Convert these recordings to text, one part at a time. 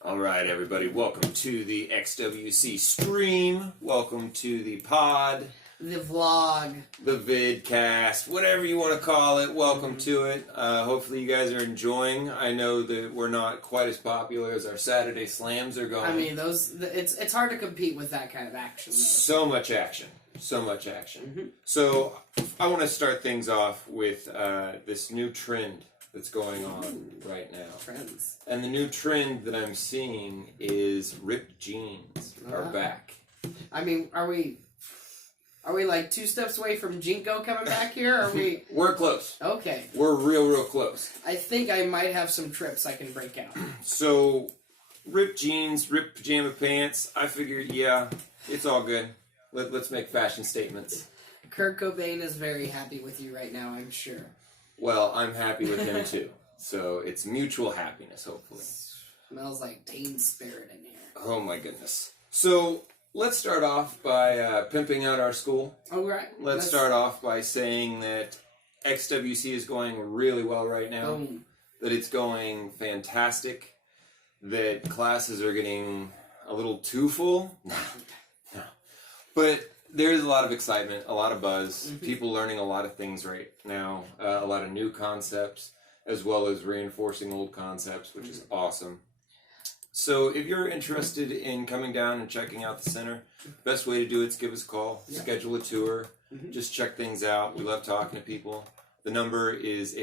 All right, everybody, welcome to the XWC stream. Welcome to the pod. The vlog. The vidcast, whatever you want to call it. Welcome to it. Hopefully you guys are enjoying. I know that we're not quite as popular as our Saturday slams are going. I mean, it's hard to compete with that kind of action, though. So much action. So much action. Mm-hmm. So I want to start things off with this new trend that's going on right now. Trends. And the new trend that I'm seeing is ripped jeans are back. I mean, are we like 2 steps away from Jinko coming back here? Or are we? We're close. Okay. We're real close. I think I might have some trips I can break out. So, ripped jeans, ripped pajama pants. I figured, yeah, it's all good. Let's make fashion statements. Kurt Cobain is very happy with you right now, I'm sure. Well, I'm happy with him too. So it's mutual happiness, hopefully. Smells like teen spirit in here. Oh my goodness. So let's start off by pimping out our school. All right. Let's start off by saying that XWC is going really well right now. Boom. That it's going fantastic. That classes are getting a little too full. No. But there is a lot of excitement, a lot of buzz, people learning a lot of things right now, a lot of new concepts, as well as reinforcing old concepts, which is awesome. So if you're interested in coming down and checking out the center, best way to do it is give us a call, schedule a tour, just check things out. We love talking to people. The number is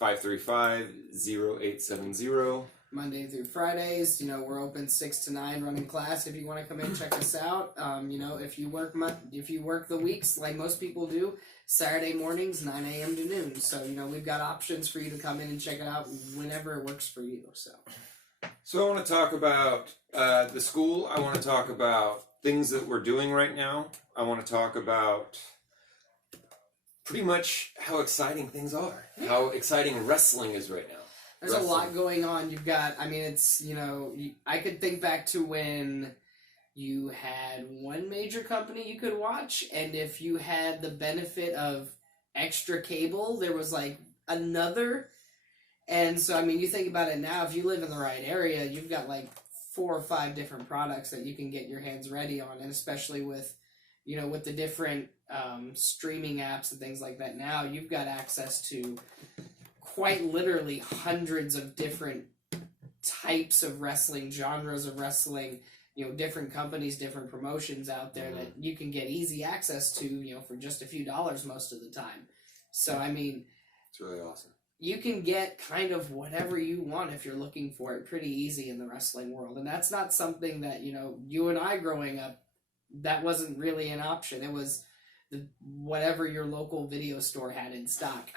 816-535-0870. Monday through Fridays, we're open 6 to 9 running class. If you want to come in, check us out. If you work the weeks like most people do, Saturday mornings 9 a.m. to noon. So we've got options for you to come in and check it out whenever it works for you. So I want to talk about the school. I want to talk about things that we're doing right now. I want to talk about pretty much how exciting things are, how exciting wrestling is right now. There's a lot going on. You've got, I could think back to when you had one major company you could watch, and if you had the benefit of extra cable, there was like another. And so, you think about it now, if you live in the right area, you've got like 4 or 5 different products that you can get your hands ready on, and especially with, with the different streaming apps and things like that now, you've got access to quite literally hundreds of different types of wrestling, genres of wrestling, different companies, different promotions out there that you can get easy access to, for just a few dollars most of the time. So, it's really awesome. You can get kind of whatever you want if you're looking for it pretty easy in the wrestling world. And that's not something that, you and I growing up, that wasn't really an option. It was whatever your local video store had in stock.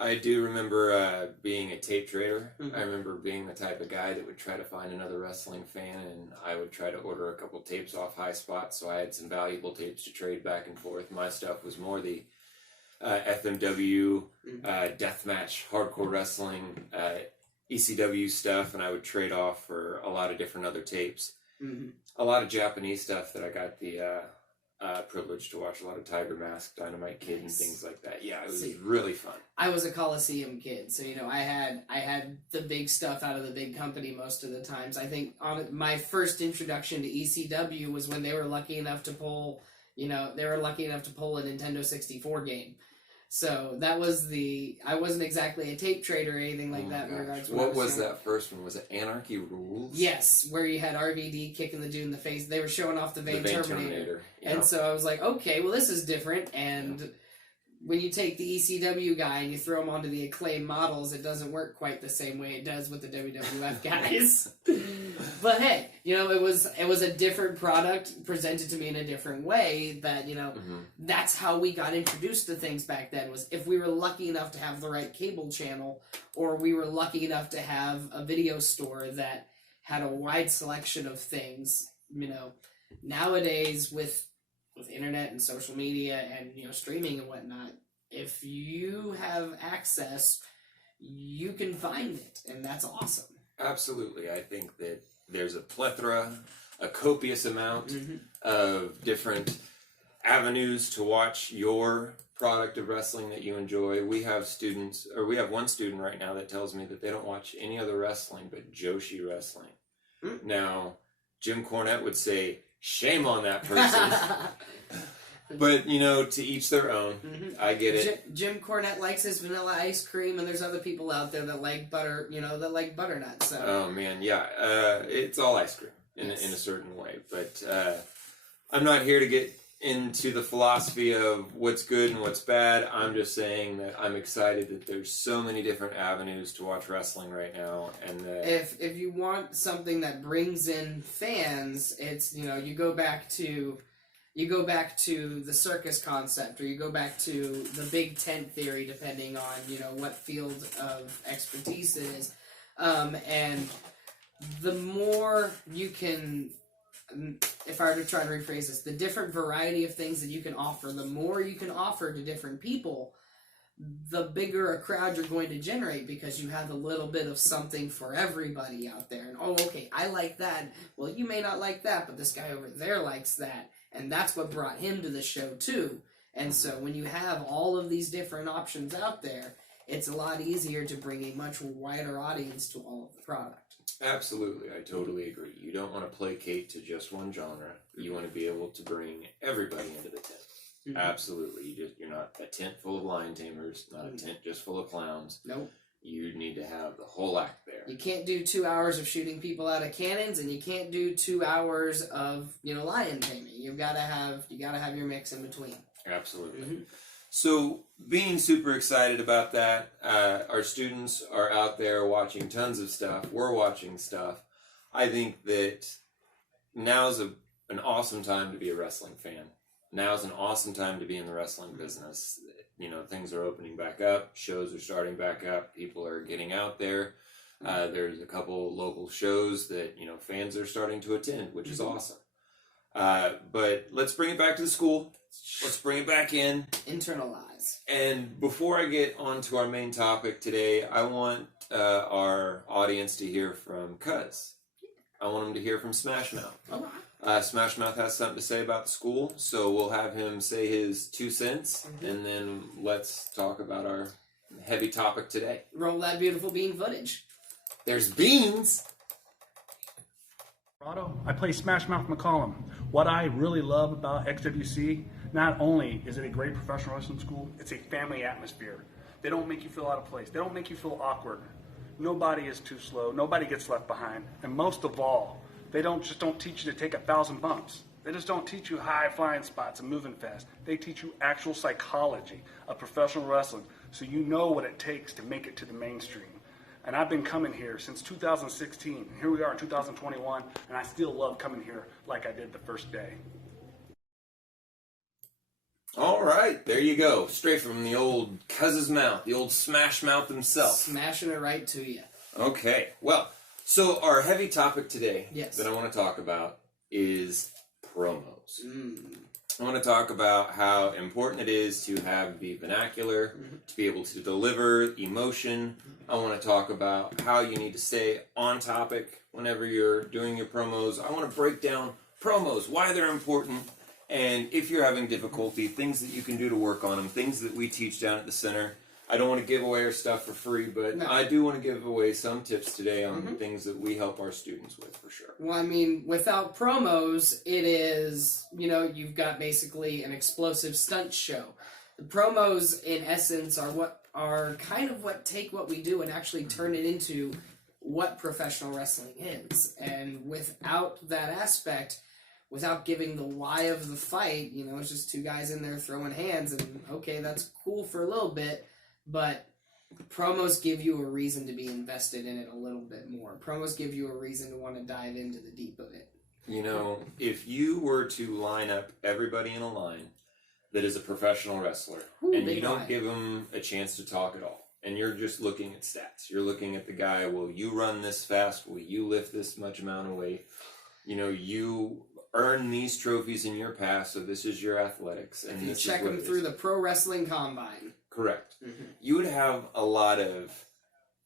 I do remember being a tape trader. I remember being the type of guy that would try to find another wrestling fan, and I would try to order a couple tapes off High Spot, so I had some valuable tapes to trade back and forth. My stuff was more the FMW, deathmatch, hardcore wrestling, ECW stuff, and I would trade off for a lot of different other tapes. A lot of Japanese stuff that I got the privilege to watch, a lot of Tiger Mask, Dynamite Kid, and things like that. Yeah, it was really fun. I was a Coliseum kid, so I had the big stuff out of the big company most of the times. I think my first introduction to ECW was when they were lucky enough to pull, a Nintendo 64 game. So that was I wasn't exactly a tape trader or anything like that. In regards to what was that first one? Was it Anarchy Rules? Yes, where you had RVD kicking the dude in the face. They were showing off the Vane Terminator. Yeah. And so I was like, okay, well this is different. And when you take the ECW guy and you throw him onto the Acclaim models, it doesn't work quite the same way it does with the WWF guys. But hey, it was a different product presented to me in a different way that, that's how we got introduced to things back then, was if we were lucky enough to have the right cable channel, or we were lucky enough to have a video store that had a wide selection of things. Nowadays with internet and social media and streaming and whatnot, if you have access, you can find it, and that's awesome. Absolutely. I think that there's a plethora, a copious amount of different avenues to watch your product of wrestling that you enjoy. We have one student right now that tells me that they don't watch any other wrestling but Joshi wrestling. Now, Jim Cornette would say, shame on that person. But, to each their own. I get it. Jim Cornette likes his vanilla ice cream, and there's other people out there that like butter, that like butternut. So. Oh, man, yeah. It's all ice cream in a certain way. But I'm not here to get into the philosophy of what's good and what's bad. I'm just saying that I'm excited that there's so many different avenues to watch wrestling right now, and that if you want something that brings in fans, it's you go back to the circus concept, or you go back to the big tent theory, depending on what field of expertise it is, and the more you can. If I were to try to rephrase this, the different variety of things that you can offer, the more you can offer to different people, the bigger a crowd you're going to generate, because you have a little bit of something for everybody out there. And, okay, I like that. Well, you may not like that, but this guy over there likes that. And that's what brought him to the show, too. And so when you have all of these different options out there, it's a lot easier to bring a much wider audience to all of the product. Absolutely, I totally agree. You don't want to placate to just one genre. You want to be able to bring everybody into the tent. Absolutely. You're not a tent full of lion tamers, not a tent just full of clowns. Nope. You need to have the whole act there. You can't do 2 hours of shooting people out of cannons, and you can't do 2 hours of lion taming. You gotta have your mix in between. Absolutely. So, being super excited about that, our students are out there watching tons of stuff. We're watching stuff. I think that now's an awesome time to be a wrestling fan. Now's an awesome time to be in the wrestling business. Things are opening back up. Shows are starting back up. People are getting out there. There's a couple local shows that, fans are starting to attend, which is awesome. But let's bring it back to the school. Let's bring it back in. Internalize. And before I get on to our main topic today, I want our audience to hear from Cuz. I want them to hear from Smash Mouth. Okay. Smash Mouth has something to say about the school, so we'll have him say his 2 cents, and then let's talk about our heavy topic today. Roll that beautiful bean footage. There's beans! I play Smash Mouth McCollum. What I really love about XWC, not only is it a great professional wrestling school, it's a family atmosphere. They don't make you feel out of place. They don't make you feel awkward. Nobody is too slow. Nobody gets left behind. And most of all, they don't teach you to take 1,000 bumps. They just don't teach you high flying spots and moving fast. They teach you actual psychology of professional wrestling, so you know what it takes to make it to the mainstream. And I've been coming here since 2016. Here we are in 2021, and I still love coming here like I did the first day. All right, there you go. Straight from the old Cuz's mouth, the old Smash Mouth himself. Smashing it right to you. Okay, well, so our heavy topic today that I want to talk about is promos. I want to talk about how important it is to have the vernacular, to be able to deliver emotion. I want to talk about how you need to stay on topic whenever you're doing your promos. I want to break down promos, why they're important, and if you're having difficulty, things that you can do to work on them, things that we teach down at the center. I don't want to give away our stuff for free, but I do want to give away some tips today on things that we help our students with, for sure. Well, I mean, without promos, it is, you've got basically an explosive stunt show. The promos, in essence, are kind of what take what we do and actually turn it into what professional wrestling is. And without that aspect, without giving the why of the fight, it's just 2 guys in there throwing hands, and okay, that's cool for a little bit. But promos give you a reason to be invested in it a little bit more. Promos give you a reason to want to dive into the deep of it. If you were to line up everybody in a line that is a professional wrestler, and you don't give them a chance to talk at all, and you're just looking at stats, you're looking at the guy, will you run this fast? Will you lift this much amount of weight? You earn these trophies in your past, so this is your athletics. And you check them through the Pro Wrestling Combine. Correct. You would have a lot of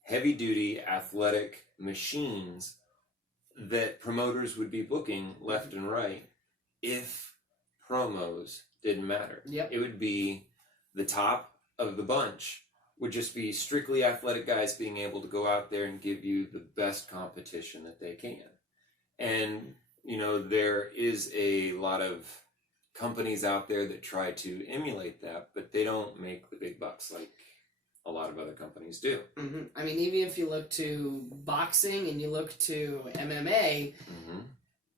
heavy-duty athletic machines that promoters would be booking left and right if promos didn't matter. Yep. It would be the top of the bunch would just be strictly athletic guys being able to go out there and give you the best competition that they can. And, you know, there is a lot of companies out there that try to emulate that, but they don't make the big bucks like a lot of other companies do. Mm-hmm. I mean, even if you look to boxing and you look to MMA,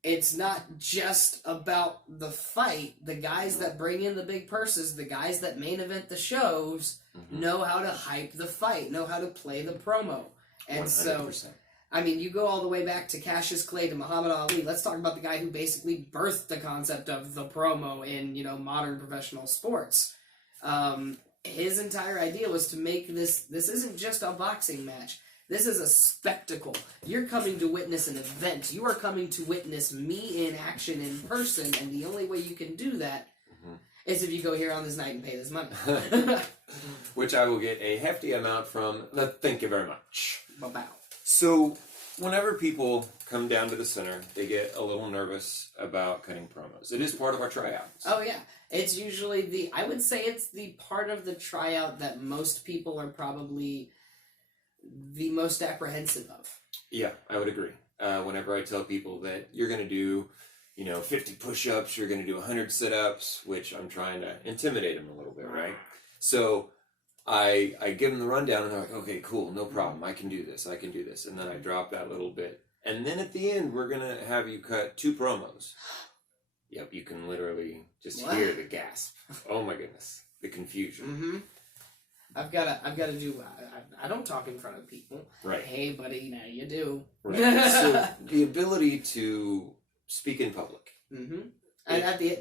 it's not just about the fight. The guys that bring in the big purses, the guys that main event the shows, know how to hype the fight, know how to play the promo. And 100%. So, I mean, you go all the way back to Cassius Clay to Muhammad Ali. Let's talk about the guy who basically birthed the concept of the promo in, you know, modern professional sports. His entire idea was to make this isn't just a boxing match. This is a spectacle. You're coming to witness an event. You are coming to witness me in action in person, and the only way you can do that is if you go here on this night and pay this money. Which I will get a hefty amount from. Thank you very much. Bye-bye. So, whenever people come down to the center, they get a little nervous about cutting promos. It is part of our tryouts. Oh, yeah. It's usually I would say it's the part of the tryout that most people are probably the most apprehensive of. Yeah, I would agree. Whenever I tell people that you're going to do, 50 push-ups, you're going to do 100 sit-ups, which I'm trying to intimidate them a little bit, right? So I give them the rundown, and they're like, okay, cool, no problem, I can do this. And then I drop that little bit. And then at the end, we're going to have you cut 2 promos. Yep, you can literally just hear the gasp. Oh my goodness, the confusion. I've got to do. I don't talk in front of people. Right. Hey, buddy, now you do. Right. So the ability to speak in public. And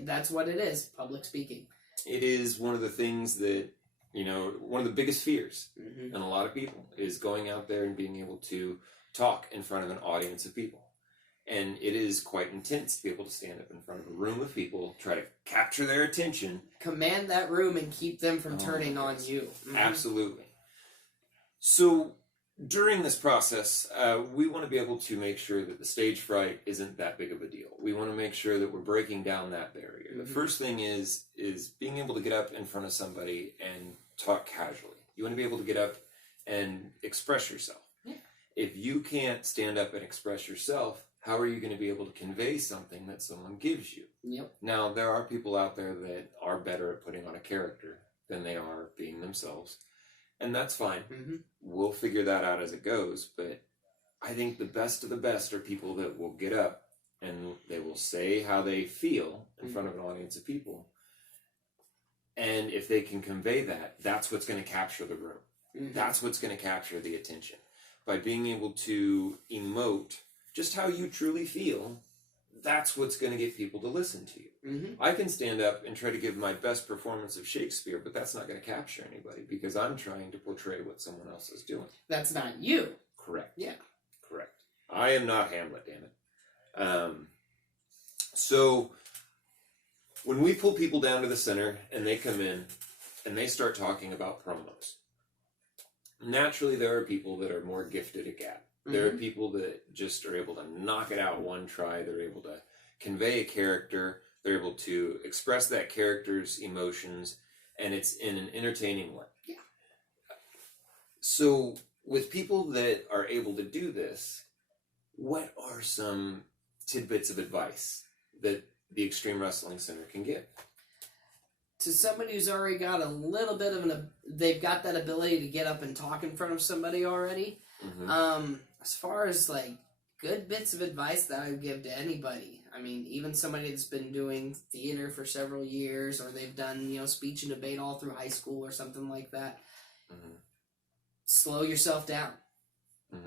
that's what it is. Public speaking. It is one of the things that one of the biggest fears in a lot of people is going out there and being able to talk in front of an audience of people. And it is quite intense to be able to stand up in front of a room of people, try to capture their attention. Command that room and keep them from turning on you. Absolutely. So during this process, we want to be able to make sure that the stage fright isn't that big of a deal. We want to make sure that we're breaking down that barrier. The first thing is being able to get up in front of somebody and talk casually. You want to be able to get up and express yourself. Yeah. If you can't stand up and express yourself, how are you going to be able to convey something that someone gives you? Yep. Now, there are people out there that are better at putting on a character than they are being themselves. And that's fine. We'll figure that out as it goes. But I think the best of the best are people that will get up and they will say how they feel in front of an audience of people. And if they can convey that, that's what's going to capture the room. That's what's going to capture the attention. By being able to emote just how you truly feel, that's what's going to get people to listen to you. I can stand up and try to give my best performance of Shakespeare, but that's not going to capture anybody because I'm trying to portray what someone else is doing. That's not you. Correct. Yeah. Correct. I am not Hamlet, damn it. So when we pull people down to the center and they come in and they start talking about promos, naturally there are people that are more gifted at that. There are people that just are able to knock it out one try. They're able to convey a character. They're able to express that character's emotions, and it's in an entertaining way. Yeah. So, with people that are able to do this, what are some tidbits of advice that the Xtreme Wrestling Center can give? To somebody who's already got a little bit of they've got that ability to get up and talk in front of somebody already. As far as like good bits of advice that I would give to anybody, I mean, even somebody that's been doing theater for several years, or they've done, speech and debate all through high school or something like that, slow yourself down.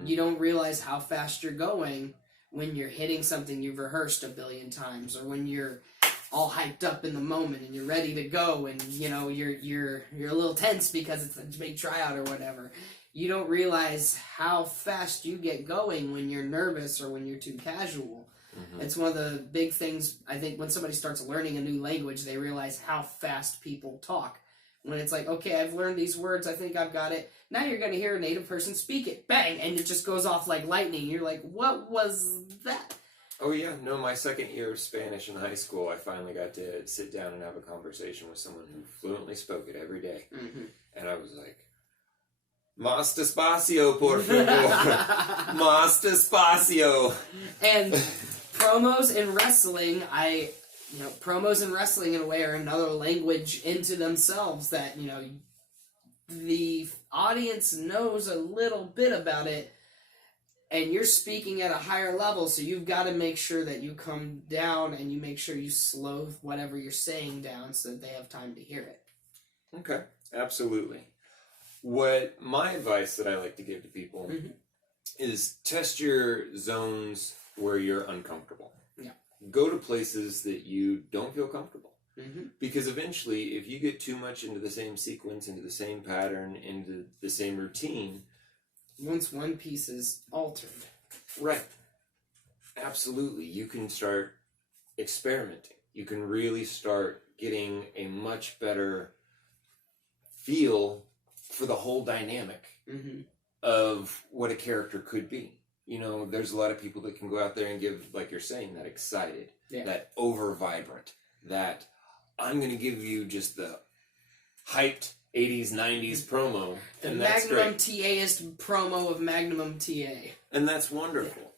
You don't realize how fast you're going when you're hitting something you've rehearsed a billion times, or when you're all hyped up in the moment and you're ready to go, and you're a little tense because it's a big tryout or whatever. You don't realize how fast you get going when you're nervous or when you're too casual. It's one of the big things, I think, when somebody starts learning a new language, they realize how fast people talk. When it's like, okay, I've learned these words, I think I've got it. Now you're going to hear a native person speak it. Bang! And it just goes off like lightning. You're like, what was that? Oh yeah, no, my second year of Spanish in high school, I finally got to sit down and have a conversation with someone who fluently spoke it every day. Mm-hmm. And I was like, Más despacio, por favor. Más despacio. And promos in wrestling, promos in wrestling in a way are another language into themselves that, the audience knows a little bit about it, and you're speaking at a higher level, so you've got to make sure that you come down and you make sure you slow whatever you're saying down so that they have time to hear it. Okay, absolutely. What my advice that I like to give to people is test your zones where you're uncomfortable. Yeah. Go to places that you don't feel comfortable. Mm-hmm. Because eventually, if you get too much into the same sequence, into the same pattern, into the same routine... Once one piece is altered. Right. Absolutely. You can start experimenting. You can really start getting a much better feel for the whole dynamic of what a character could be. There's a lot of people that can go out there and give, like you're saying, that excited, that over-vibrant, that I'm going to give you just the hyped 80s, 90s promo. The and that's Magnum great. TA-ist promo of Magnum TA. And that's wonderful. Yeah.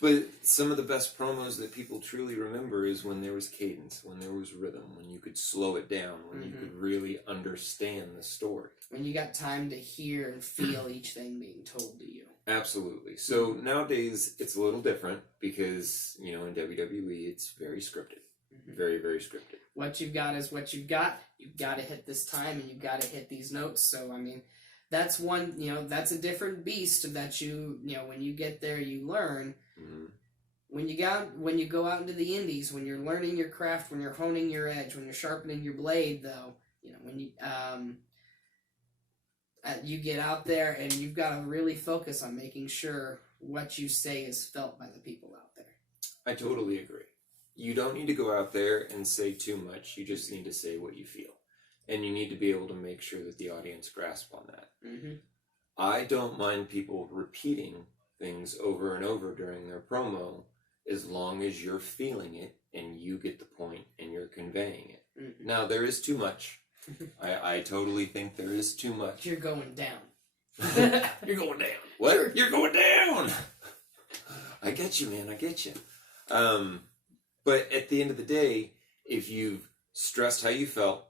But some of the best promos that people truly remember is when there was cadence, when there was rhythm, when you could slow it down, when you could really understand the story. When you got time to hear and feel each thing being told to you. Absolutely. So nowadays it's a little different because, in WWE it's very scripted. Very, very scripted. What you've got is what you've got. You've got to hit this time and you've got to hit these notes. So, that's one, that's a different beast that when you get there, you learn. Mm-hmm. When you go out into the indies, when you're learning your craft, when you're honing your edge, when you're sharpening your blade, though, when you get out there and you've got to really focus on making sure what you say is felt by the people out there. I totally agree. You don't need to go out there and say too much. You just need to say what you feel. And you need to be able to make sure that the audience grasp on that. Mm-hmm. I don't mind people repeating things over and over during their promo as long as you're feeling it and you get the point and you're conveying it. Mm-hmm. Now, there is too much. I totally think there is too much. You're going down. You're going down. What? You're going down! I get you, man. I get you. But at the end of the day, if you've stressed how you felt,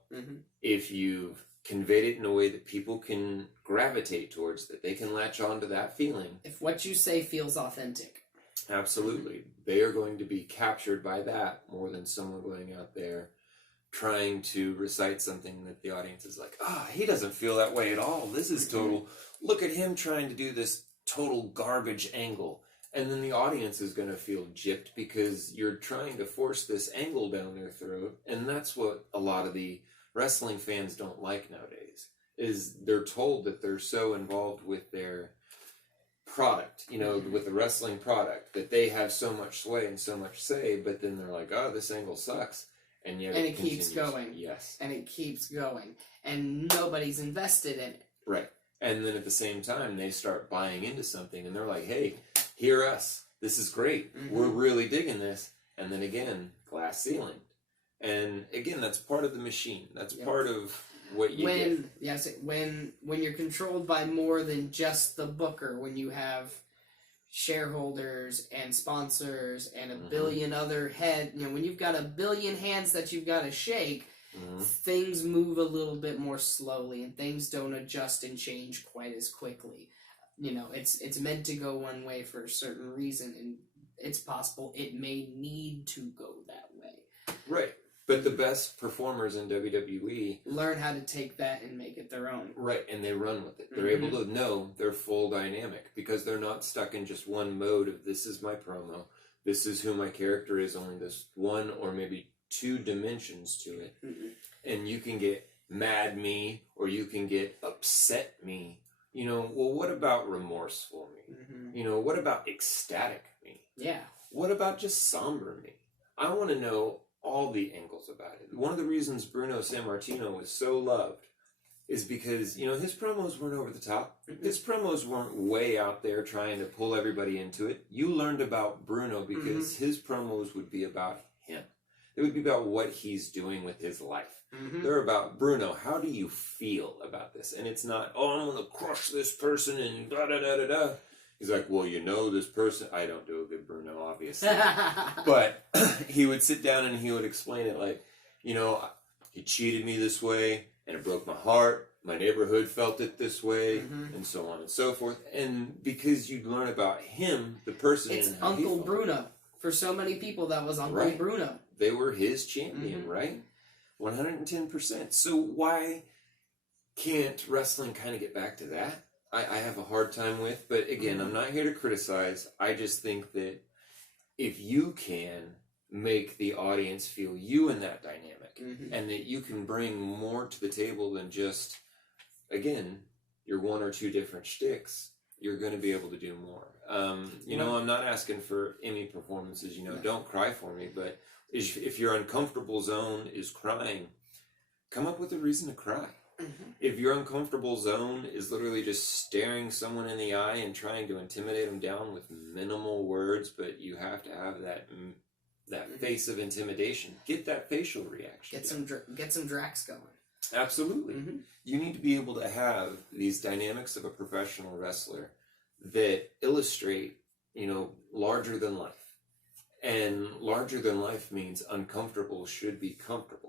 if you've conveyed it in a way that people can gravitate towards, that they can latch on to that feeling. If what you say feels authentic. Absolutely. They are going to be captured by that more than someone going out there trying to recite something that the audience is like, he doesn't feel that way at all. This is total, look at him trying to do this total garbage angle. And then the audience is going to feel gypped because you're trying to force this angle down their throat. And that's what a lot of the wrestling fans don't like nowadays, is they're told that they're so involved with their product, with the wrestling product, that they have so much sway and so much say, but then they're like, this angle sucks. And yet it keeps going. Yes. And it keeps going. And nobody's invested in it. Right. And then at the same time, they start buying into something and they're like, hey, hear us. This is great. We're really digging this. And then again, glass ceiling. And again, that's part of the machine. That's part of what you get. Yes, when you're controlled by more than just the booker, when you have shareholders and sponsors and a billion other when you've got a billion hands that you've got to shake, things move a little bit more slowly and things don't adjust and change quite as quickly. It's meant to go one way for a certain reason, and it's possible it may need to go that way. Right. But the best performers in WWE learn how to take that and make it their own. Right, and they run with it. They're able to know their full dynamic because they're not stuck in just one mode of this is my promo, this is who my character is, only this one or maybe two dimensions to it. And you can get mad me or you can get upset me. What about remorseful me? What about ecstatic me? Yeah. What about just somber me? I want to know all the angles about it. One of the reasons Bruno Sammartino was so loved is because, his promos weren't over the top. His promos weren't way out there trying to pull everybody into it. You learned about Bruno because his promos would be about him. It would be about what he's doing with his life. They're about, Bruno, how do you feel about this? And it's not, I'm going to crush this person and da-da-da-da-da. He's like, well, this person, I don't do a good Bruno, obviously. But he would sit down and he would explain it like, he cheated me this way, and it broke my heart. My neighborhood felt it this way, and so on and so forth. And because you'd learn about him, the person... It's Uncle Bruno. For so many people, that was Uncle Bruno. They were his champion, right? 110%. So why can't wrestling kind of get back to that? I have a hard time with, but again, I'm not here to criticize. I just think that if you can make the audience feel you in that dynamic, and that you can bring more to the table than just, again, your one or two different shticks, you're going to be able to do more. I'm not asking for Emmy performances, don't cry for me, but if your uncomfortable zone is crying, come up with a reason to cry. If your uncomfortable zone is literally just staring someone in the eye and trying to intimidate them down with minimal words, but you have to have that face of intimidation, get that facial reaction. Get some Drax going. Absolutely. You need to be able to have these dynamics of a professional wrestler that illustrate, larger than life. And larger than life means uncomfortable should be comfortable.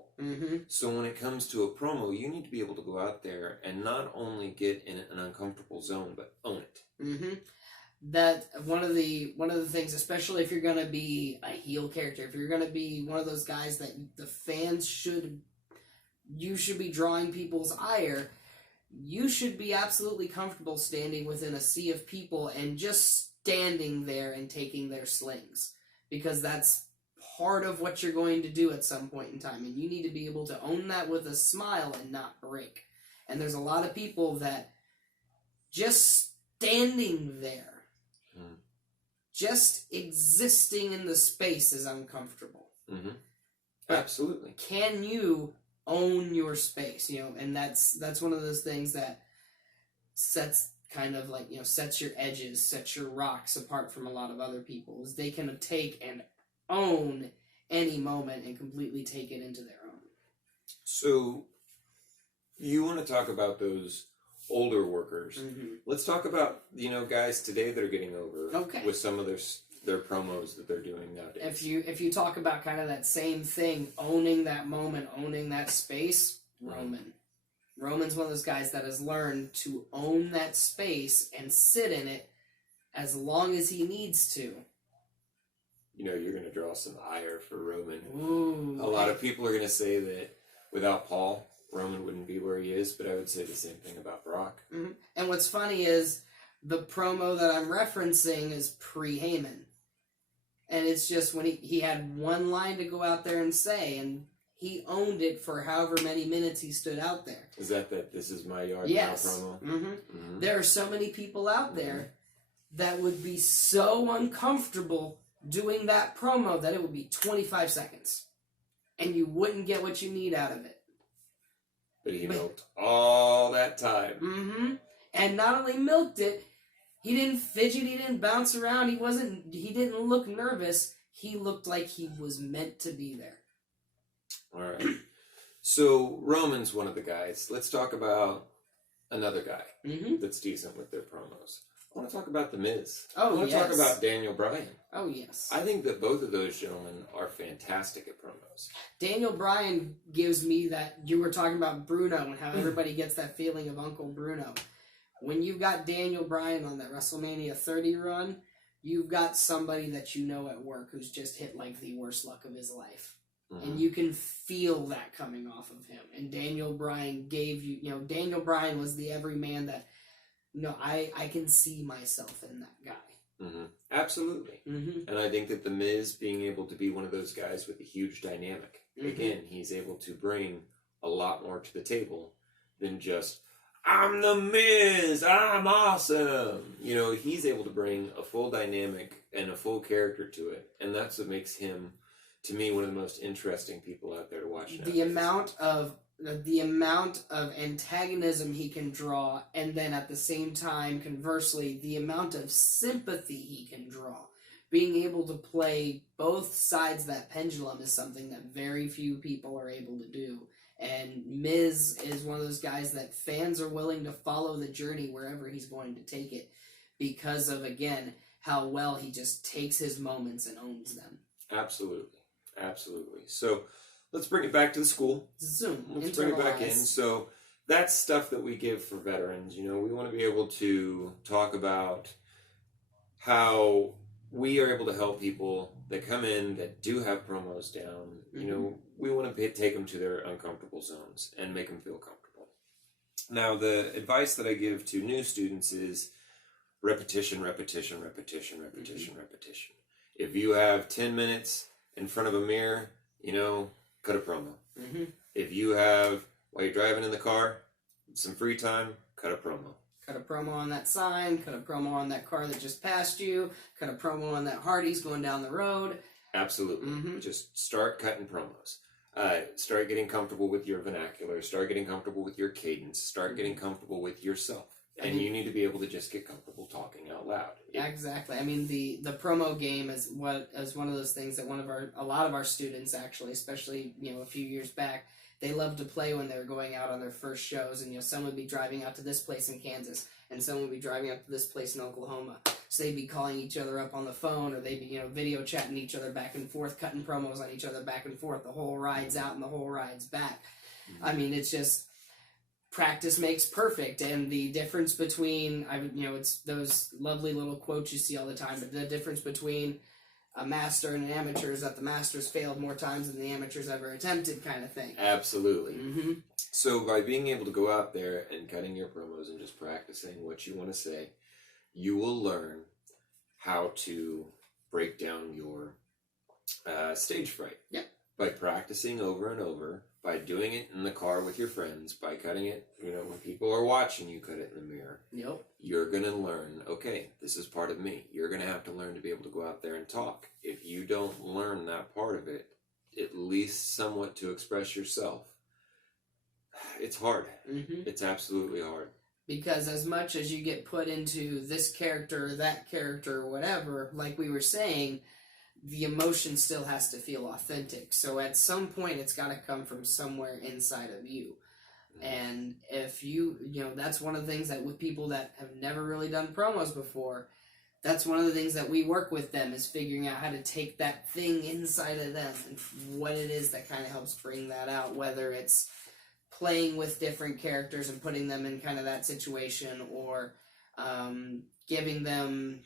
So when it comes to a promo, you need to be able to go out there and not only get in an uncomfortable zone, but own it. That one of the things, especially if you're going to be a heel character, if you're going to be one of those guys that the fans should be drawing people's ire, you should be absolutely comfortable standing within a sea of people and just standing there and taking their slings, because that's part of what you're going to do at some point in time, and you need to be able to own that with a smile and not break. And there's a lot of people that just standing there, just existing in the space is uncomfortable. Absolutely. Can you own your space? And that's one of those things that sets your edges, sets your rocks apart from a lot of other people, is they can take and own any moment and completely take it into their own. So you want to talk about those older workers. Let's talk about, guys today that are getting over with some of their promos that they're doing nowadays. If you talk about kind of that same thing, owning that moment, owning that space, Roman's one of those guys that has learned to own that space and sit in it as long as he needs to. You're going to draw some ire for Roman. A lot of people are going to say that without Paul, Roman wouldn't be where he is, but I would say the same thing about Brock. And what's funny is the promo that I'm referencing is pre-Heyman. And it's just when he had one line to go out there and say, and he owned it for however many minutes he stood out there. Is that this is my yard now promo? There are so many people out there that would be so uncomfortable doing that promo that it would be 25 seconds. And you wouldn't get what you need out of it. But he milked all that time. And not only milked it, he didn't fidget, he didn't bounce around, he didn't look nervous. He looked like he was meant to be there. All right. So Roman's one of the guys. Let's talk about another guy that's decent with their promos. I want to talk about The Miz. I want to talk about Daniel Bryan. Oh, yes. I think that both of those gentlemen are fantastic at promos. Daniel Bryan gives me that, you were talking about Bruno and how everybody gets that feeling of Uncle Bruno. When you've got Daniel Bryan on that WrestleMania 30 run, you've got somebody that you know at work who's just hit like the worst luck of his life. And you can feel that coming off of him. And Daniel Bryan gave you, Daniel Bryan was the everyman that, I can see myself in that guy. Absolutely. And I think that The Miz being able to be one of those guys with a huge dynamic, again, he's able to bring a lot more to the table than just, I'm The Miz, I'm awesome. He's able to bring a full dynamic and a full character to it. And that's what makes him, to me, one of the most interesting people out there to watch now. The amount of the amount of antagonism he can draw, and then at the same time, conversely, the amount of sympathy he can draw. Being able to play both sides of that pendulum is something that very few people are able to do. And Miz is one of those guys that fans are willing to follow the journey wherever he's going to take it because of, again, how well he just takes his moments and owns them. Absolutely. Absolutely. So let's bring it back to the school. Zoom. Let's bring it back in. So that's stuff that we give for veterans. You know, we want to be able to talk about how we are able to help people that come in that do have promos down. You know, we want to take them to their uncomfortable zones and make them feel comfortable. Now, the advice that I give to new students is repetition, repetition, repetition, repetition, repetition. If you have 10 minutes in front of a mirror, you know, cut a promo. If you have, while you're driving in the car, some free time, cut a promo. Cut a promo on that sign, cut a promo on that car that just passed you, cut a promo on that Hardee's going down the road. Absolutely. Just start cutting promos. Start getting comfortable with your vernacular. Start getting comfortable with your cadence. Start getting comfortable with yourself. And you need to be able to just get comfortable talking out loud. Exactly. I mean, the promo game is one of those things that a lot of our students actually, especially, you know, a few years back, they loved to play when they were going out on their first shows. And, you know, some would be driving out to this place in Kansas, and some would be driving out to this place in Oklahoma. So they'd be calling each other up on the phone, or they'd be, you know, video chatting each other back and forth, cutting promos on each other back and forth. The whole ride's out and the whole ride's back. I mean, it's just practice makes perfect, and the difference between, you know, it's those lovely little quotes you see all the time, but the difference between a master and an amateur is that the master's failed more times than the amateur's ever attempted, kind of thing. Absolutely. So by being able to go out there and cutting your promos and just practicing what you want to say, you will learn how to break down your stage fright. Yep. By practicing over and over, by doing it in the car with your friends, by cutting it, you know, when people are watching you cut it in the mirror. Yep. You're going to learn, okay, this is part of me. You're going to have to learn to be able to go out there and talk. If you don't learn that part of it, at least somewhat to express yourself, it's hard. It's absolutely hard. Because as much as you get put into this character, that character, whatever, like we were saying, the emotion still has to feel authentic. So at some point, it's got to come from somewhere inside of you. And if you know, that's one of the things that with people that have never really done promos before, that's one of the things that we work with them is figuring out how to take that thing inside of them and what it is that kind of helps bring that out, whether it's playing with different characters and putting them in kind of that situation, or giving them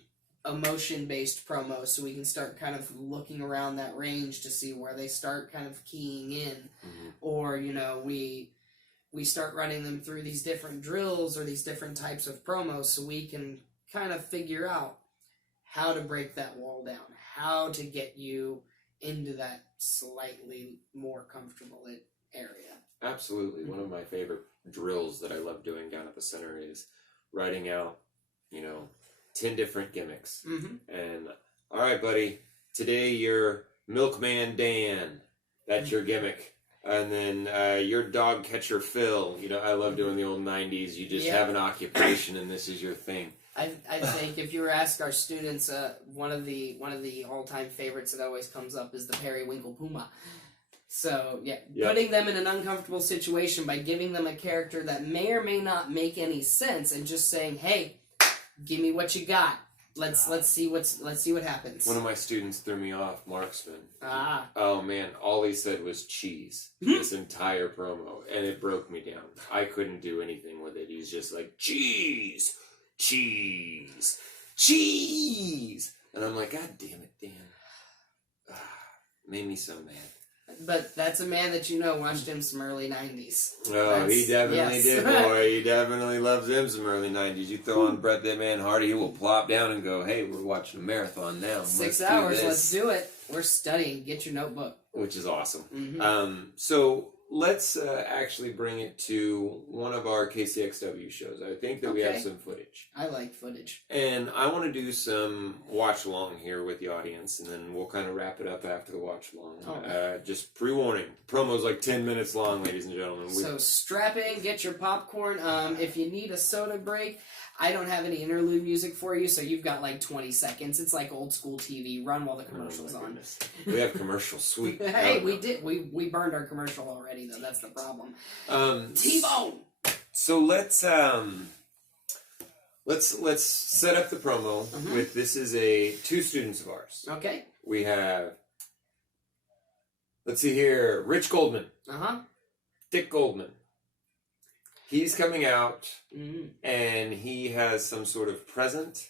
emotion-based promos so we can start kind of looking around that range to see where they start kind of keying in. Or, you know, we start running them through these different drills or these different types of promos so we can kind of figure out how to break that wall down, how to get you into that slightly more comfortable area. Absolutely. One of my favorite drills that I love doing down at the center is writing out, you know, 10 different gimmicks. And, all right, buddy, today you're Milkman Dan. That's your gimmick. And then your dog catcher Phil. You know, I love doing the old 90s. You just have an occupation and this is your thing. I think if you were to ask our students, one of the all-time favorites that always comes up is the Periwinkle Puma. So, putting them in an uncomfortable situation by giving them a character that may or may not make any sense and just saying, hey, give me what you got. Let's see what happens. One of my students threw me off, Marksman. Ah. Oh man, all he said was cheese this entire promo, and it broke me down. I couldn't do anything with it. He's just like, cheese, cheese, cheese, and I'm like, God damn it, Dan. Made me so mad. But that's a man that you know watched him some early 90s. Oh, he definitely did, boy. He definitely loves him some early 90s. You throw on Bret the Man Hardy, he will plop down and go, hey, we're watching a marathon now. 6 hours, let's do it. We're studying. Get your notebook. Which is awesome. So let's actually bring it to one of our KCXW shows. I think that we have some footage. I like footage. And I want to do some watch along here with the audience, and then we'll kind of wrap it up after the watch along. Just pre-warning, promo's like 10 minutes long, ladies and gentlemen. So strap in, get your popcorn. If you need a soda break, I don't have any interlude music for you, so you've got like 20 seconds. It's like old school TV. Run while the commercial's on. We have commercial sweet. Hey, we did. We burned our commercial already, though. That's the problem. T-Bone. So let's set up the promo with, this is two students of ours. Okay. We have, let's see here, Rich Goldman. Dick Goldman. He's coming out, and he has some sort of present.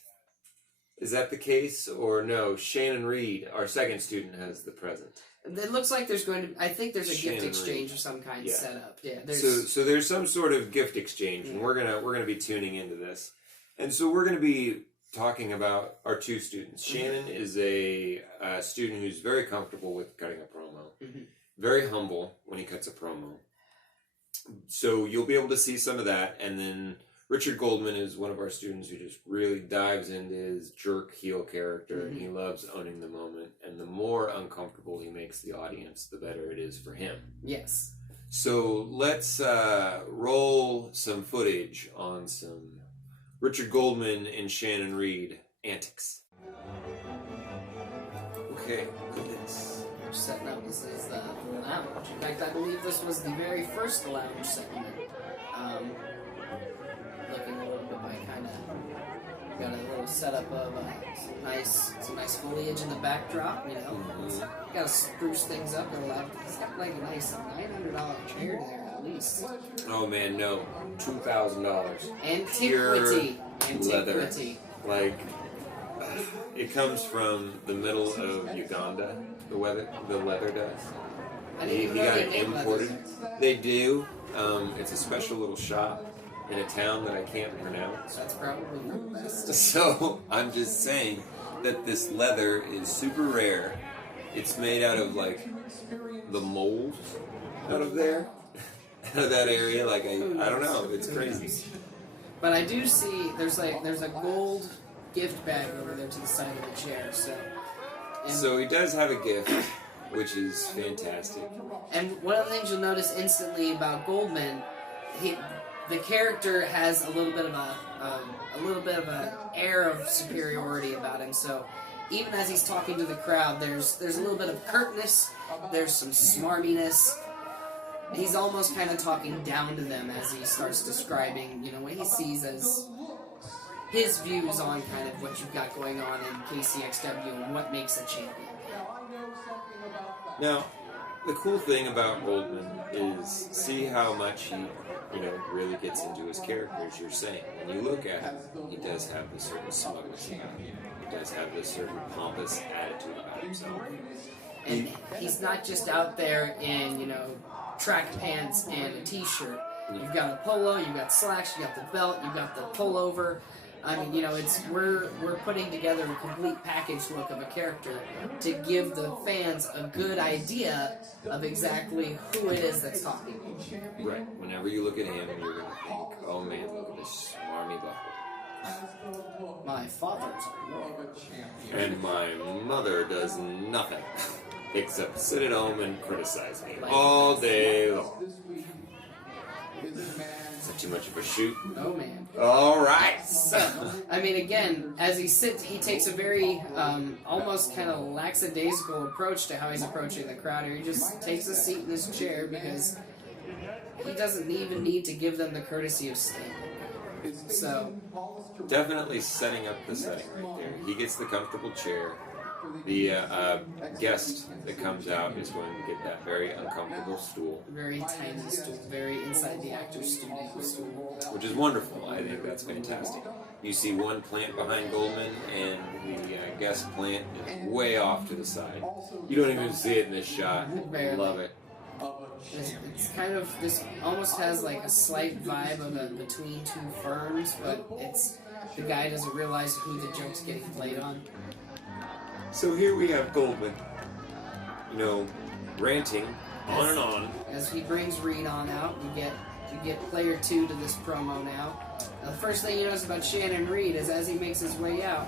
Is that the case? Or no, Shannon Reed, our second student, has the present. It looks like there's going to... I think there's a gift exchange of some kind set up. Yeah, So there's some sort of gift exchange, and we're gonna be tuning into this. And so we're going to be talking about our two students. Shannon is a student who's very comfortable with cutting a promo. Very humble when he cuts a promo. So you'll be able to see some of that, and then Richard Goldman is one of our students who just really dives into his jerk heel character, and he loves owning the moment, and the more uncomfortable he makes the audience, the better it is for him. Yes. So let's roll some footage on some Richard Goldman and Shannon Reed antics. Okay, look at this. Setting up, this is the lounge. In fact, I believe this was the very first lounge segment. Looking a little bit by kind of got a little setup of some nice foliage in the backdrop. You know, got to spruce things up and allow. It's got like a nice $900 chair there at least. Oh man, no, $2,000. Antiquity. Leather. Like it comes from the middle of Uganda. The leather does. He got it imported. They do. It's a special little shop in a town that I can't pronounce. That's probably the best. So I'm just saying that this leather is super rare. It's made out of like the mold out of there, out of that area. Like I don't know. It's crazy. But I do see there's a gold gift bag over there to the side of the chair. So he does have a gift, which is fantastic. And one of the things you'll notice instantly about Goldman, the character has a little bit of an air of superiority about him. So even as he's talking to the crowd, there's a little bit of curtness, there's some smarminess. He's almost kind of talking down to them as he starts describing, what he sees as his views on kind of what you've got going on in KCXW and what makes a champion. Now, the cool thing about Goldman is see how much he, really gets into his character, as you're saying. When you look at him, he does have this certain smugness about him. He does have this certain pompous attitude about himself. And he's not just out there in, track pants and a t-shirt. You've got a polo, you've got slacks, you've got the belt, you've got the pullover. I mean, we're putting together a complete package look of a character to give the fans a good idea of exactly who it is that's talking. Right. Whenever you look at him, you're going to think, oh man, look at this smarmy buckle. My father's a world champion. And my mother does nothing except sit at home and criticize me all day long. Is that too much of a shoot? Oh, man. All right. So, I mean, again, as he sits, he takes a very almost kind of lackadaisical approach to how he's approaching the crowd. He just takes a seat in his chair because he doesn't even need to give them the courtesy of standing. So, definitely setting up the setting right there. He gets the comfortable chair. The guest that comes out is going to get that very uncomfortable stool. Very tiny stool, very inside the actor's studio stool. Which is wonderful. I think that's fantastic. You see one plant behind Goldman, and the guest plant is way off to the side. You don't even see it in this shot. Barely. Love it. It's kind of, this almost has like a slight vibe of a between two ferns, but it's, the guy doesn't realize who the joke's getting played on. So here we have Goldman, ranting On and on. As he brings Reed on out, we get player 2 to this promo now. The first thing you notice about Shannon Reed is as he makes his way out,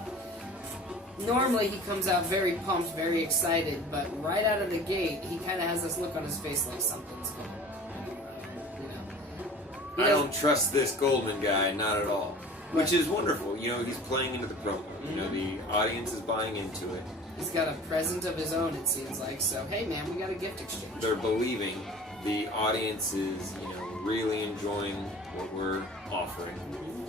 normally he comes out very pumped, very excited, but right out of the gate, he kind of has this look on his face like something's going on. I don't trust this Goldman guy, not at all. Which is wonderful. He's playing into the promo. The audience is buying into it. He's got a present of his own, it seems like. So, hey, man, we got a gift exchange. They're believing. The audience is, really enjoying what we're offering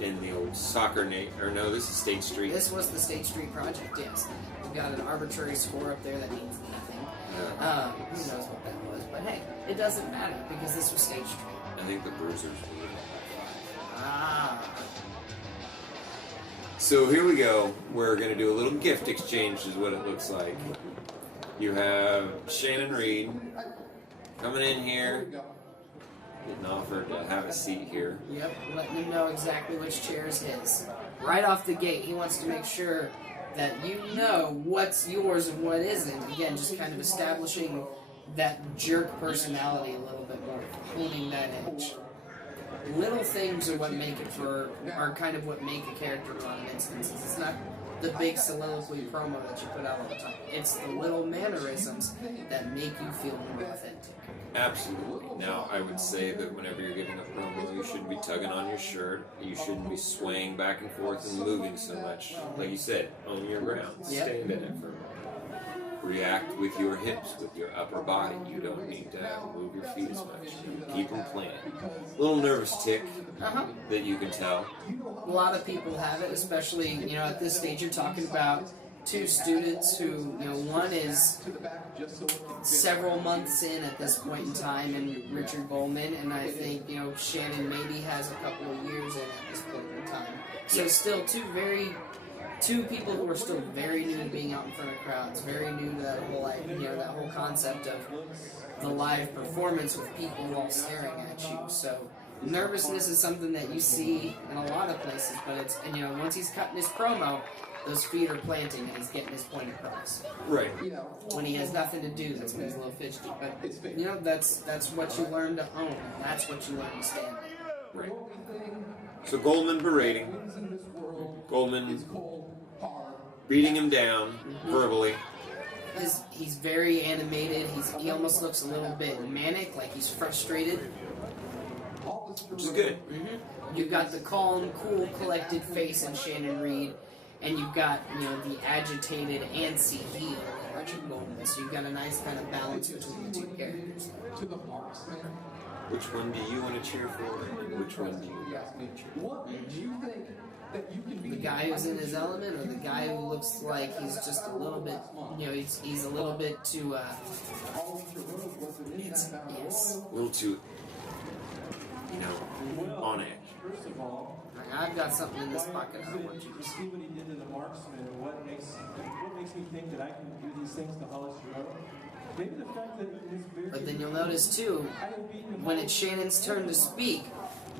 in the old this is State Street. This was the State Street project, yes. We've got an arbitrary score up there that means nothing. Yeah. Who knows what that was? But hey, it doesn't matter because this was State Street. I think the Bruisers were. So here we go. We're going to do a little gift exchange is what it looks like. You have Shannon Reed coming in here, getting offered to have a seat here. Yep, letting him know exactly which chair is his. Right off the gate, he wants to make sure that you know what's yours and what isn't. Again, just kind of establishing that jerk personality a little bit more, honing that edge. Little things are what make are kind of what make a character in a lot of instances. It's not the big soliloquy promo that you put out all the time. It's the little mannerisms that make you feel more authentic. Absolutely. Now, I would say that whenever you're giving a promo, you shouldn't be tugging on your shirt. You shouldn't be swaying back and forth and moving so much. Like you said, own your ground. Yep. Stand in it for a moment. React with your hips, with your upper body. You don't need to move your feet as much. Keep them planted. A little nervous tick that you can tell. A lot of people have it, especially, at this stage you're talking about two students who, one is several months in at this point in time, and Richard Goldman, and I think, Shannon maybe has a couple of years in at this point in time. So still two people who are still very new to being out in front of crowds, very new to that whole, that whole concept of the live performance with people all staring at you. So nervousness is something that you see in a lot of places, but once he's cutting his promo, those feet are planting and he's getting his point across. Right. When he has nothing to do, that's when he's a little fidgety. But that's what you learn to own. That's what you learn to stand in. Right. So Goldman berating. Goldman beating him down verbally. He's very animated. He almost looks a little bit manic, like he's frustrated. Which is good. You've got the calm, cool, collected face in Shannon Reed, and you've got the agitated, antsy heel in Richard Goldman. So you've got a nice kind of balance between the two characters. Which one do you want to cheer for? Which one do you want to cheer for? The guy who's in his element, or the guy who looks like he's just a little bit, he's a little bit too, yes. A little too, on edge. I've got something in this pocket I want you to see. See what he did to the marksman, and what makes me think that I can do these things to Hollis Road? Maybe the fact that his beard. But then you'll notice too, when it's Shannon's turn to speak,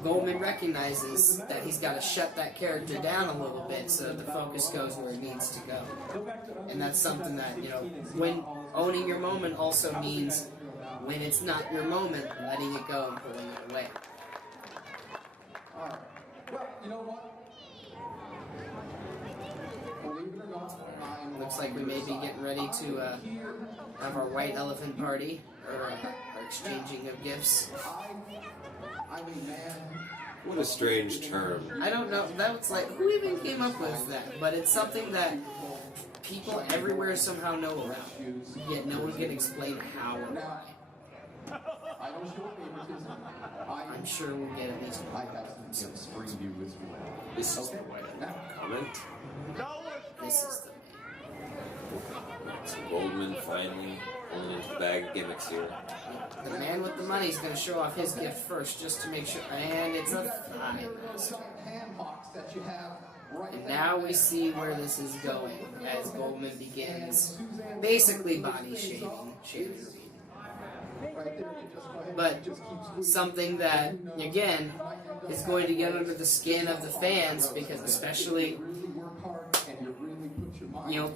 Goldman recognizes that he's got to shut that character down a little bit so that the focus goes where it needs to go. And that's something that, when owning your moment also means when it's not your moment, letting it go and pulling it away. Alright. Well, you know what? Believe it or not, Looks like we may be getting ready to have our white elephant party, or our exchanging of gifts. I mean, man. What a strange term. I don't know. That's like, who even came up with that? But it's something that people everywhere somehow know about. Yet no one can explain how or why. I don't show favoritism. I'm sure we'll get at least I have some spring view with me. This is the way. Comment. this is the So Goldman finally pulling into the bag of gimmicks here. The man with the money is going to show off his gift first, just to make sure. And it's a thigh mask. And now we see where this is going as Goldman begins basically body shaming Shannon Reed. But something that, again, is going to get under the skin of the fans, because especially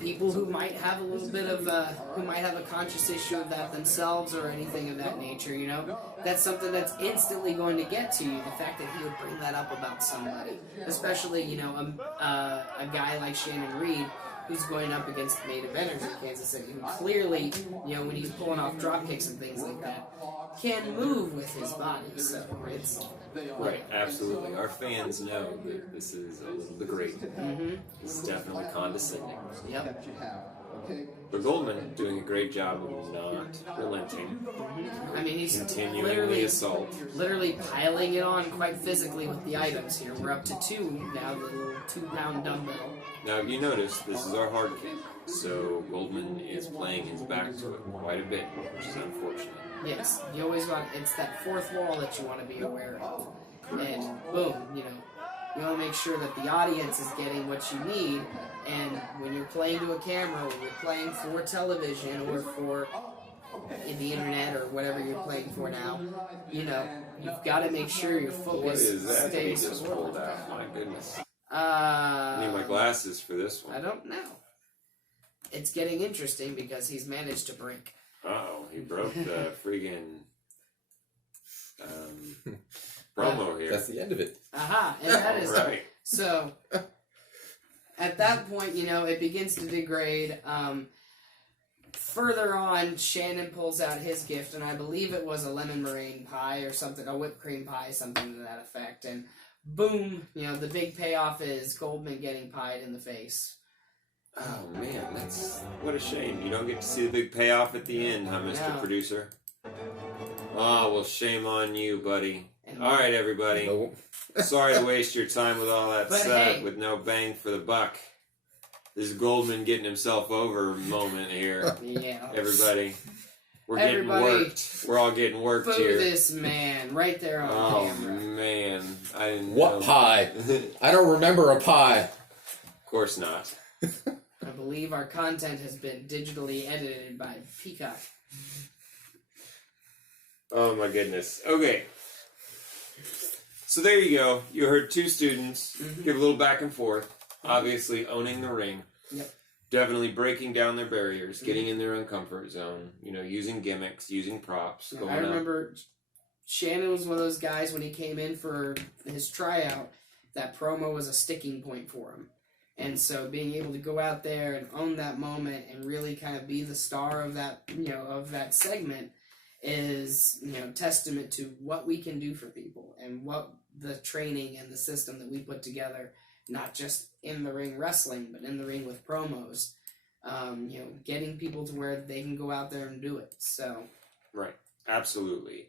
people who might have a little bit of who might have a conscious issue of that themselves or anything of that nature, that's something that's instantly going to get to you. The fact that he would bring that up about somebody, especially a guy like Shannon Reed, who's going up against main eventers in Kansas City, who clearly, when he's pulling off drop kicks and things like that, can move with his body. So it's right, absolutely. Our fans know that this is a little degrading. Mm-hmm. It's definitely condescending. Yep. But Goldman doing a great job of not relenting. Mm-hmm. I mean, he's continuing the assault, literally piling it on quite physically with the items here. We're up to 2 now, the little 2-pound dumbbell. Now, if you notice, this is our hard kick, so Goldman is playing his back to it quite a bit, which is unfortunate. Yes, you always want, it's that fourth wall that you want to be aware of. And boom, you want to make sure that the audience is getting what you need. And when you're playing to a camera, when you're playing for television or for the internet or whatever you're playing for now, you've got to make sure your focus What is that he stays just pulled out? My goodness. I need my glasses for this one. I don't know. It's getting interesting because he's managed to break. Uh-oh, he broke the friggin' promo here. That's the end of it. Aha, and that is right. So, at that point, it begins to degrade. Further on, Shannon pulls out his gift, and I believe it was a lemon meringue pie or something, a whipped cream pie, something to that effect. And boom, the big payoff is Goldman getting pied in the face. Oh man, what a shame. You don't get to see the big payoff at the end, huh, Mr. No. Producer? Oh, well, shame on you, buddy. All right, everybody. Nope. Sorry to waste your time with all that But set hey. with no bang for the buck. This is Goldman getting himself over moment here. Yeah. Everybody. We're Everybody, getting worked. We're all getting worked Boo here. this man right there on Oh, camera. man. I didn't What know. pie? I don't remember a pie. Of course not. I believe our content has been digitally edited by Peacock. Oh my goodness. Okay. So there you go. You heard 2 students give a little back and forth, obviously owning the ring. Yep. Definitely breaking down their barriers, getting in their own comfort zone, using gimmicks, using props. I remember Shannon was one of those guys when he came in for his tryout, that promo was a sticking point for him. And so being able to go out there and own that moment and really kind of be the star of that, of that segment is, testament to what we can do for people and what the training and the system that we put together, not just in the ring wrestling, but in the ring with promos, getting people to where they can go out there and do it. So, right, absolutely.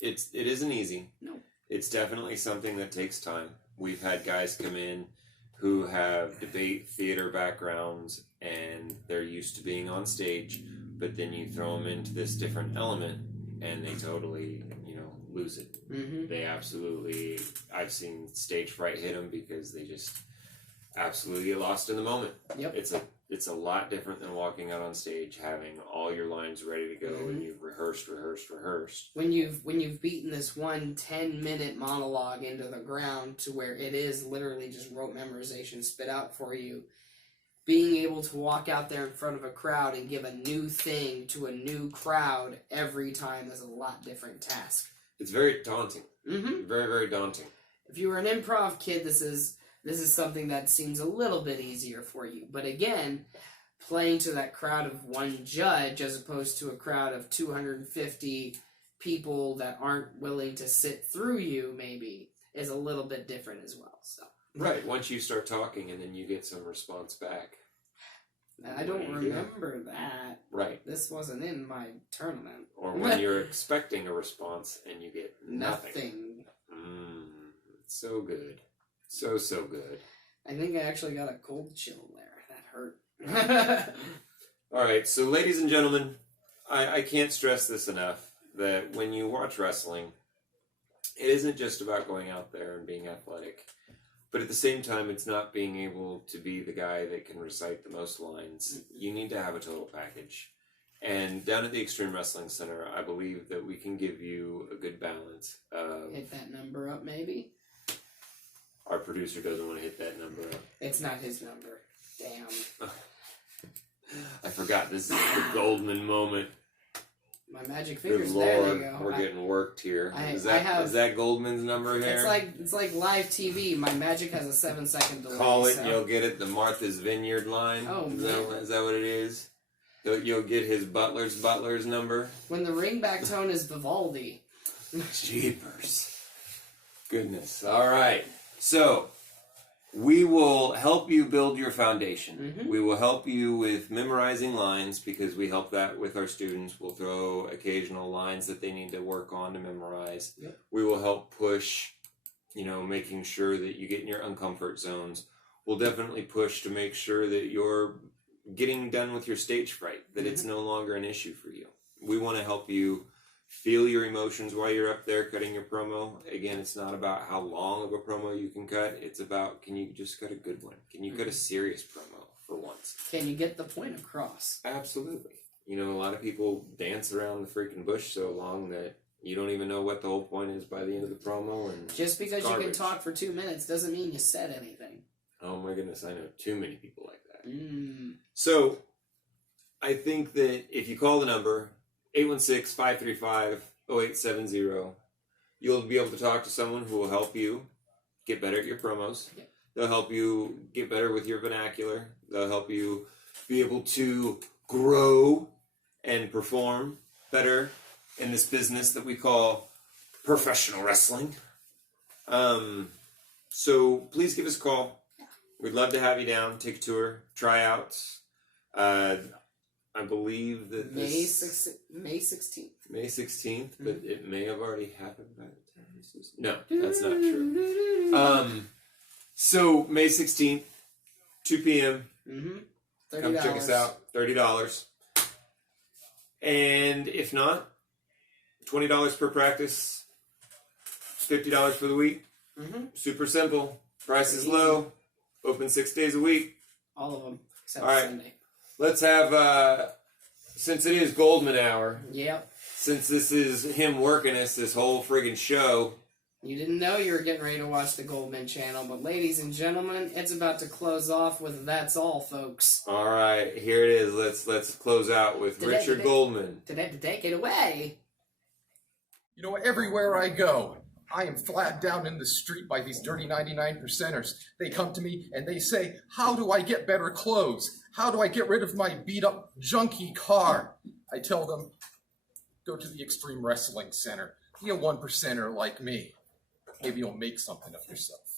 It isn't easy. No. It's definitely something that takes time. We've had guys come in who have debate theater backgrounds and they're used to being on stage, but then you throw them into this different element and they totally, lose it. mm-hmm. They absolutely, I've seen stage fright hit them because they just absolutely get lost in the moment. Yep. It's a lot different than walking out on stage, having all your lines ready to go and you've rehearsed. When you've beaten this 10-minute monologue into the ground to where it is literally just rote memorization spit out for you, being able to walk out there in front of a crowd and give a new thing to a new crowd every time is a lot different task. It's very daunting. Mm-hmm. Very, very daunting. If you were an improv kid, this is something that seems a little bit easier for you. But again, playing to that crowd of one judge as opposed to a crowd of 250 people that aren't willing to sit through you, maybe, is a little bit different as well. So Right. Once you start talking and then you get some response back. I don't remember that. Right. This wasn't in my tournament. Or when you're expecting a response and you get nothing. So good. So good. I think I actually got a cold chill there. That hurt. All right, so ladies and gentlemen, I can't stress this enough, that when you watch wrestling, it isn't just about going out there and being athletic. But at the same time, it's not being able to be the guy that can recite the most lines. You need to have a total package. And down at the Xtreme Wrestling Center, I believe that we can give you a good balance of... Hit that number up, maybe? Our producer doesn't want to hit that number up. It's not his number. Damn. I forgot this is the Goldman moment. My magic Good fingers. There Lord, they go. we're getting worked here. I Is have- that Goldman's number here? It's like live TV. My magic has a 7-second delay. Call it, so. and you'll get it. The Martha's Vineyard line. Oh, is man. that what it is? You'll get his butler's number. When the ringback tone is Vivaldi. Jeepers. Goodness. All right. So, we will help you build your foundation. Mhm. We will help you with memorizing lines because we help that with our students. We'll throw occasional lines that they need to work on to memorize. Yep. We will help push, making sure that you get in your uncomfort zones. We'll definitely push to make sure that you're getting done with your stage fright, that it's no longer an issue for you. We want to help you feel your emotions while you're up there cutting your promo. Again, it's not about how long of a promo you can cut. It's about, can you just cut a good one? Can you cut a serious promo for once? Can you get the point across? Absolutely. A lot of people dance around the freaking bush so long that you don't even know what the whole point is by the end of the promo. And Just because you can garbage. talk for 2 minutes doesn't mean you said anything. Oh my goodness, I know too many people like that. So, I think that if you call the number 816-535-0870, you'll be able to talk to someone who will help you get better at your promos. Yep. They'll help you get better with your vernacular. They'll help you be able to grow and perform better in this business that we call professional wrestling. So please give us a call. We'd love to have you down, take a tour, tryouts. I believe that May 16th. May 16th, but it may have already happened by the time this is... No, that's not true. So, May 16th, 2 p.m. $30. Come check us out. $30. And if not, $20 per practice, $50 for the week. Super simple. Price is low. Open 6 days a week. All of them, except All right. Sunday. Let's have, since it is Goldman Hour, Yep. since this is him working us this whole friggin' show, You didn't know you were getting ready to watch the Goldman Channel, but ladies and gentlemen, it's about to close off with That's All, folks. all right, here it is. Let's close out with Richard Goldman. To take it away. Everywhere I go, I am flagged down in the street by these dirty 99%ers. They come to me and they say, how do I get better clothes? How do I get rid of my beat-up, junky car? I tell them, go to the Xtreme Wrestling Center. Be a 1%er like me. Maybe you'll make something of yourself.